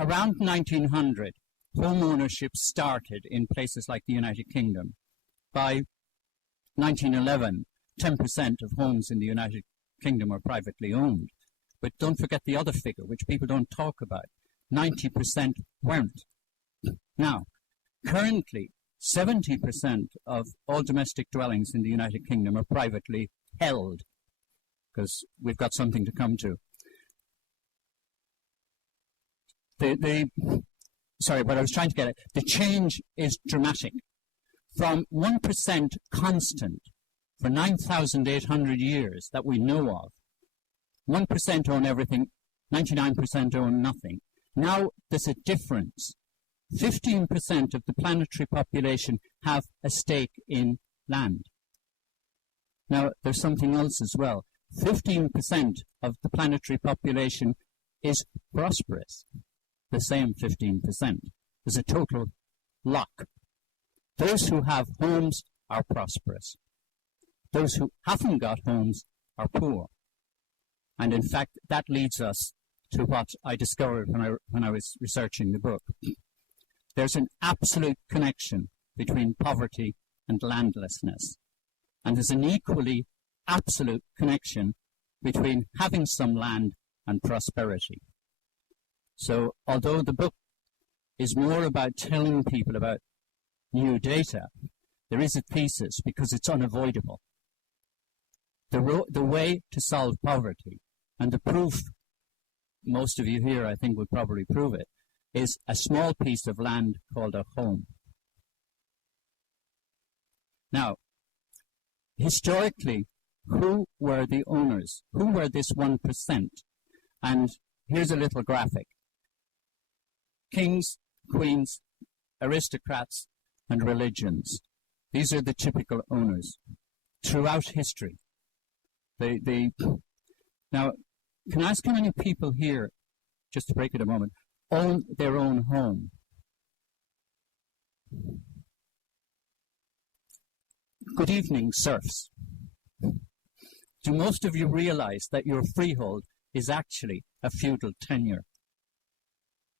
around 1900, home ownership started in places like the United Kingdom. By 1911, 10% of homes in the United Kingdom are privately owned. But don't forget the other figure, which people don't talk about. 90% weren't. Now, currently, 70% of all domestic dwellings in the United Kingdom are privately held, because we've got something to come to. Sorry, what I was trying to get at, the change is dramatic. From 1% constant for 9,800 years that we know of, 1% own everything, 99% own nothing. Now there's a difference. 15% of the planetary population have a stake in land. Now, there's something else as well. 15% of the planetary population is prosperous. The same 15%. There's a total lock. Those who have homes are prosperous. Those who haven't got homes are poor. And in fact, that leads us to what I discovered when I was researching the book. There's an absolute connection between poverty and landlessness. And there's an equally absolute connection between having some land and prosperity. So although the book is more about telling people about new data, there is a thesis because it's unavoidable. The way to solve poverty, and the proof, most of you here I think would probably prove it, is a small piece of land called a home. Now, historically, who were the owners? Who were this 1%? And here's a little graphic. Kings, queens, aristocrats, and religions. These are the typical owners throughout history. Now, can I ask how many people here, just to break it a moment, own their own home? Good evening, serfs. Do most of you realize that your freehold is actually a feudal tenure?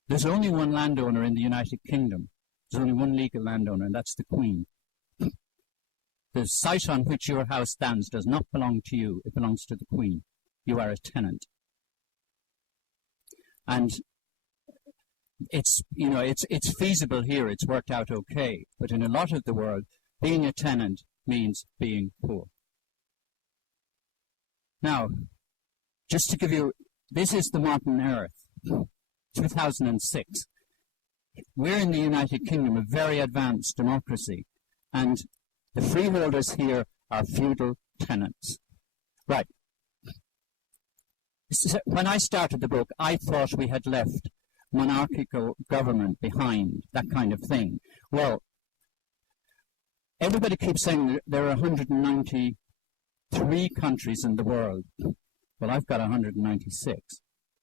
There's only one landowner in the United Kingdom. There's only one legal landowner, and that's the Queen. The site on which your house stands does not belong to you. It belongs to the Queen. You are a tenant. And it's feasible here. It's worked out okay. But in a lot of the world, being a tenant means being poor. Now, just to give you, this is the modern Earth, 2006. We're in the United Kingdom, a very advanced democracy, and the freeholders here are feudal tenants. Right. When I started the book, I thought we had left monarchical government behind, that kind of thing. Well, everybody keeps saying there are 193 countries in the world. Well, I've got 196.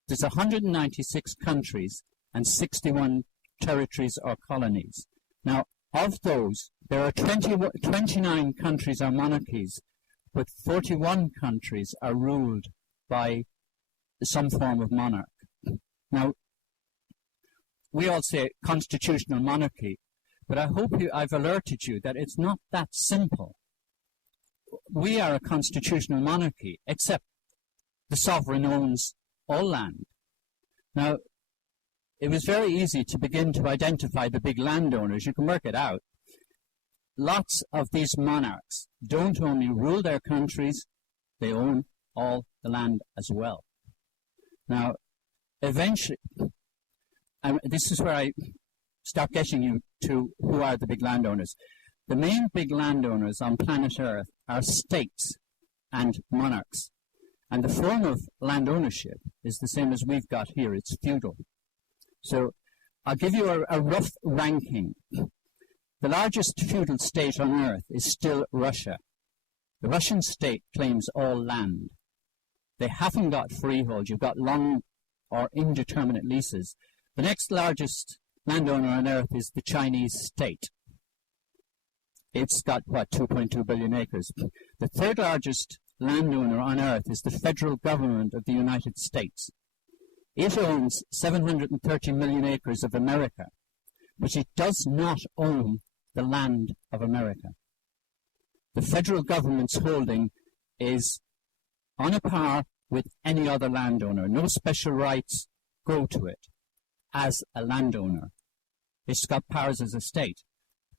There's 196 countries and 61 territories or colonies. Now, of those, there are 29 countries are monarchies, but 41 countries are ruled by some form of monarch. Now, we all say constitutional monarchy, but I hope I've alerted you that it's not that simple. We are a constitutional monarchy, except the sovereign owns all land. Now, it was very easy to begin to identify the big landowners. You can work it out. Lots of these monarchs don't only rule their countries, they own all the land as well. Now, eventually, this is where I start getting you to who are the big landowners. The main big landowners on planet Earth are states and monarchs. And the form of land ownership is the same as we've got here. It's feudal. So I'll give you a rough ranking. The largest feudal state on Earth is still Russia. The Russian state claims all land. They haven't got freehold. You've got long or indeterminate leases. The next largest landowner on Earth is the Chinese state. It's got, 2.2 billion acres. The third largest landowner on Earth is the federal government of the United States. It owns 730 million acres of America, but it does not own the land of America. The federal government's holding is on a par with any other landowner. No special rights go to it as a landowner. It's got powers as a state,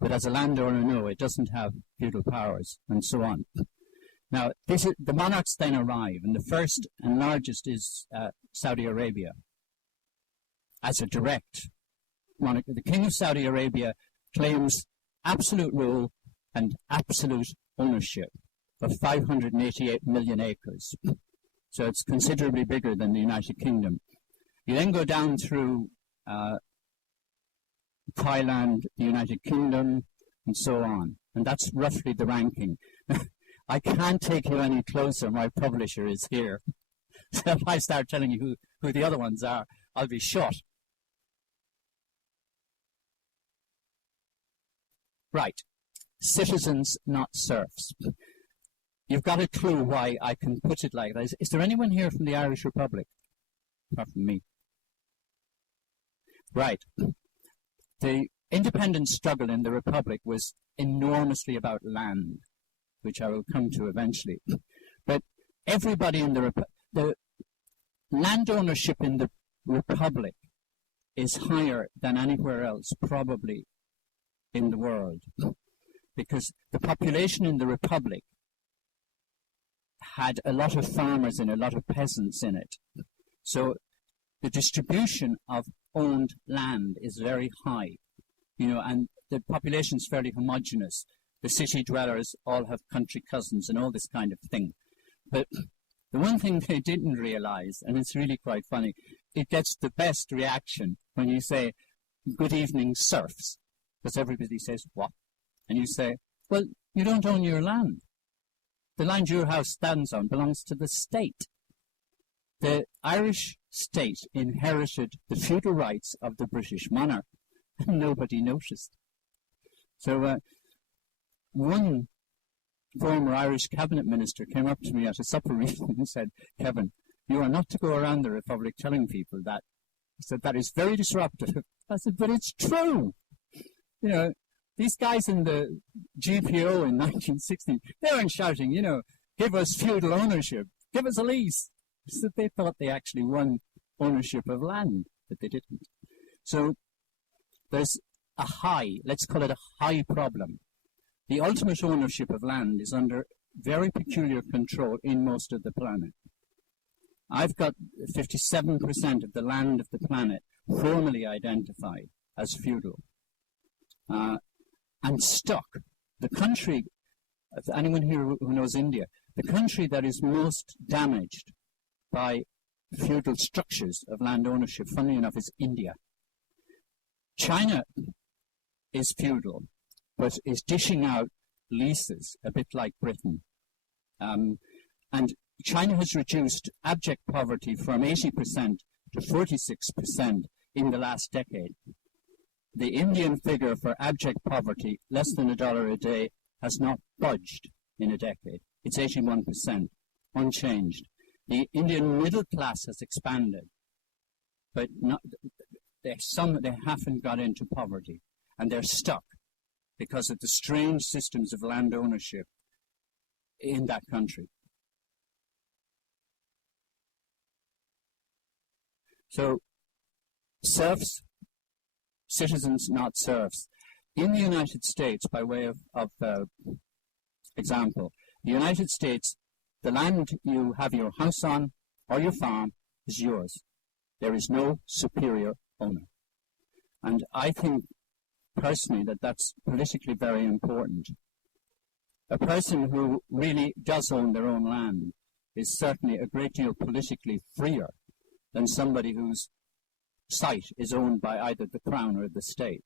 but as a landowner, no, it doesn't have feudal powers, and so on. Now, the monarchs then arrive, and the first and largest is Saudi Arabia as a direct monarch. The King of Saudi Arabia claims absolute rule and absolute ownership of 588 million acres. So it's considerably bigger than the United Kingdom. You then go down through Thailand, the United Kingdom, and so on. And that's roughly the ranking. I can't take you any closer. My publisher is here. So if I start telling you who the other ones are, I'll be shot. Right. Citizens, not serfs. You've got a clue why I can put it like that. Is there anyone here from the Irish Republic? Apart from me. Right. The independence struggle in the Republic was enormously about land, which I will come to eventually. But everybody in the land ownership in the Republic is higher than anywhere else, probably, in the world. Because the population in the Republic had a lot of farmers and a lot of peasants in it. So the distribution of owned land is very high, and the population is fairly homogeneous. The city dwellers all have country cousins and all this kind of thing. But the one thing they didn't realize, and it's really quite funny, it gets the best reaction when you say, "Good evening, serfs," because everybody says, "What?" And you say, "Well, you don't own your land. The land your house stands on belongs to the state." The Irish state inherited the feudal rights of the British monarch, and nobody noticed. So one former Irish cabinet minister came up to me at a supper evening and said, "Kevin, you are not to go around the Republic telling people that." He said, "That is very disruptive." I said, "But it's true." These guys in the GPO in 1960, they weren't shouting, "Give us feudal ownership, give us a lease." So they thought they actually won ownership of land, but they didn't. So there's a high, let's call it a high problem. The ultimate ownership of land is under very peculiar control in most of the planet. I've got 57% of the land of the planet formally identified as feudal. And stuck. The country, anyone here who knows India, the country that is most damaged by feudal structures of land ownership, funnily enough, is India. China is feudal, but is dishing out leases, a bit like Britain. And China has reduced abject poverty from 80% to 46% in the last decade. The Indian figure for abject poverty, less than $1 a day, has not budged in a decade. It's 81%, unchanged. The Indian middle class has expanded, but they haven't got into poverty, and they're stuck because of the strange systems of land ownership in that country. So, serfs, citizens, not serfs. In the United States, by way of example, the United States, the land you have your house on or your farm is yours. There is no superior owner. And I think, personally, that that's politically very important. A person who really does own their own land is certainly a great deal politically freer than somebody whose site is owned by either the Crown or the state.